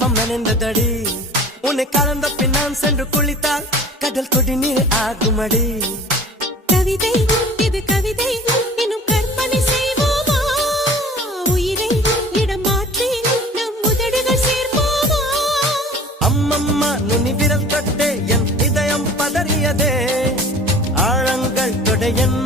சர்வம் நனைந்ததடி. உன்னை கலந்த பின் நான் சென்று குளித்தால் கடல் கொடி நீர் ஆகுமடி. கவிதை இது கவிதை, இன்னும் கற்பனை செய்வோமா? உயிரை இடம் மாற்றி நம் உதடுகள் சேர்ப்போமா? அம்மம்மா நுனி விரல் தொட்டே என் இதயம் பதறியதே. ஆழங்கள் தொட என்